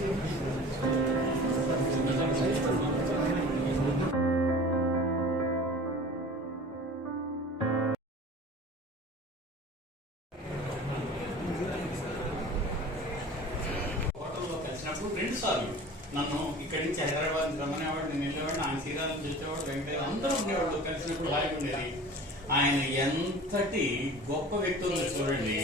రెండు సార్లు నన్ను ఇక్కడి నుంచి హైదరాబాద్ రమ్మనేవాడు, నేను వెళ్ళేవాడు, ఆయన శ్రీరాజు తెచ్చేవాడు, వెంకటేశ్వర అందరూ ఉండేవాళ్ళు, కలిసినప్పుడు హాయిగా ఉండేది. ఆయన ఎంతటి గొప్ప వ్యక్తులు చూడండి.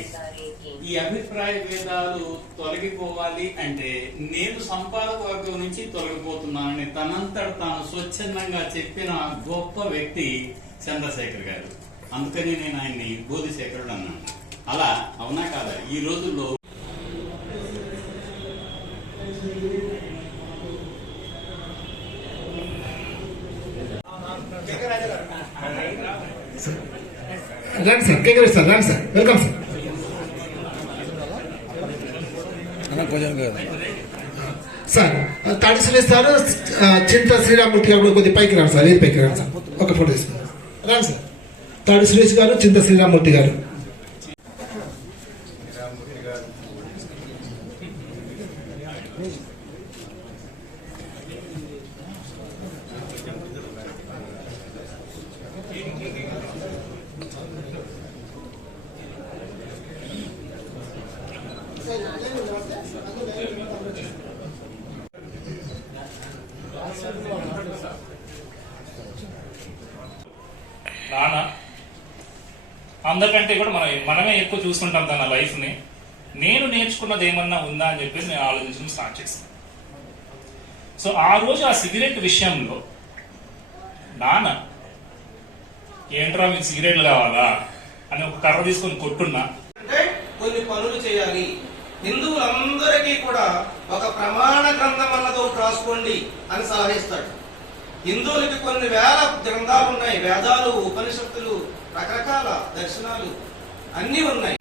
ఈ అభిప్రాయ భేదాలు తొలగిపోవాలి అంటే నేను సంపాదక వర్గం నుంచి తొలగిపోతున్నానని తనంతట తాను స్వచ్ఛందంగా చెప్పిన గొప్ప వ్యక్తి చంద్రశేఖర్ గారు. అందుకని నేను ఆయన్ని బోధిశేఖరుడు అన్నాను. అలా అవునా కాదా? ఈ రోజుల్లో రండి సార్, కేకరేజ్ సార్, రండి సార్, వెల్కమ్ సార్. సార్ తాడి సురేష్ సార్, చింత శ్రీరామూర్తి గారు కొద్దిగా పైకి రాండి సార్, ఏది పైకి రాండి సార్, ఒక ఫోటో తీసుకున్నాం. రండి సార్, తాడి సురేష్ గారు, చింత శ్రీరామూర్తి గారు. నాన్న అందరికంటే కూడా మనమే ఎక్కువ చూసుకుంటాం తన లైఫ్ని. నేను నేర్చుకున్నది ఏమన్నా ఉందా అని చెప్పి నేను ఆలోచించడం స్టార్ట్ చేశాను. సో ఆ రోజు ఆ సిగరెట్ విషయంలో నాన్న ఏంట్రా మీకు సిగరెట్లు కావాలా అని ఒక కర్ర తీసుకొని కొట్టున్నా. అంటే కొన్ని పనులు చేయాలి, హిందువులందరికీ కూడా ఒక ప్రమాణ గ్రంథం అన్నది ఒకటి రాసుకోండి అని సలహిస్తాడు. హిందువులకి కొన్ని వేల గ్రంథాలు ఉన్నాయి, వేదాలు, ఉపనిషత్తులు, రకరకాల దర్శనాలు అన్నీ ఉన్నాయి.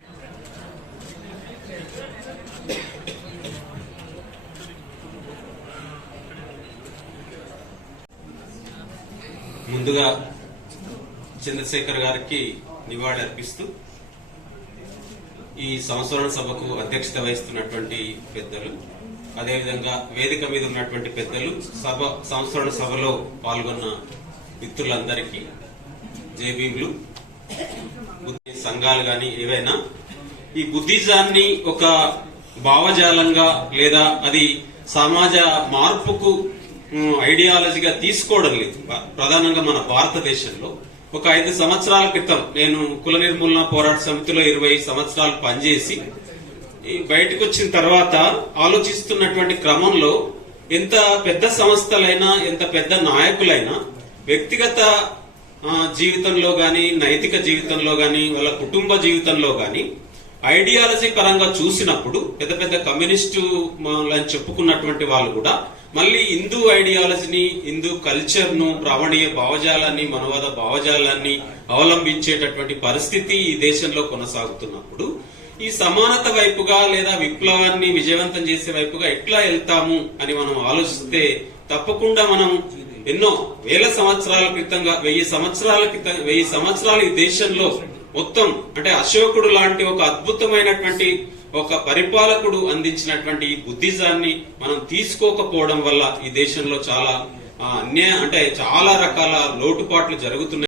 ముందుగా చంద్రశేఖర్ గారికి నివాళి అర్పిస్తూ ఈ సంవత్సరం సభకు అధ్యక్షత వహిస్తున్నటువంటి పెద్దలు, అదేవిధంగా వేదిక మీద ఉన్నటువంటి పెద్దలు, సంవత్సర సభలో పాల్గొన్న మిత్రులందరికీ జేబీలు, సంఘాలు గాని ఏవైనా ఈ బుద్ధిజాన్ని ఒక భావజాలంగా లేదా అది సమాజ మార్పుకు ఐడియాలజీగా తీసుకోవడం లేదు. ప్రధానంగా మన భారతదేశంలో ఒక 5 సంవత్సరాల క్రితం నేను కుల నిర్మూలన పోరాట సమితిలో 20 సంవత్సరాలు పనిచేసి బయటకు వచ్చిన తర్వాత ఆలోచిస్తున్నటువంటి క్రమంలో ఎంత పెద్ద సంస్థలైనా, ఎంత పెద్ద నాయకులైనా వ్యక్తిగత జీవితంలో గాని, నైతిక జీవితంలో గాని, వాళ్ళ కుటుంబ జీవితంలో గాని ఐడియాలజీ పరంగా చూసినప్పుడు పెద్ద పెద్ద కమ్యూనిస్టు అని చెప్పుకున్నటువంటి వాళ్ళు కూడా మళ్ళీ హిందూ ఐడియాలజీని, హిందూ కల్చర్ ను, ప్రావణీయ భావజాలాన్ని, మనవాద భావజాలాన్ని అవలంబించేటటువంటి పరిస్థితి ఈ దేశంలో కొనసాగుతున్నప్పుడు ఈ సమానత వైపుగా లేదా విప్లవాన్ని విజయవంతం చేసే వైపుగా ఎట్లా వెళ్తాము అని మనం ఆలోచిస్తే తప్పకుండా మనం ఎన్నో వేల సంవత్సరాల క్రితంగా 1000 సంవత్సరాలు ఈ దేశంలో మొత్తం అంటే అశోకుడు లాంటి ఒక అద్భుతమైనటువంటి ఒక పరిపాలకుడు అందించినటువంటి ఈ బుద్ధిజాన్ని మనం తీసుకోకపోవడం వల్ల ఈ దేశంలో చాలా చాలా రకాల లోటుపాట్లు జరుగుతున్నాయి.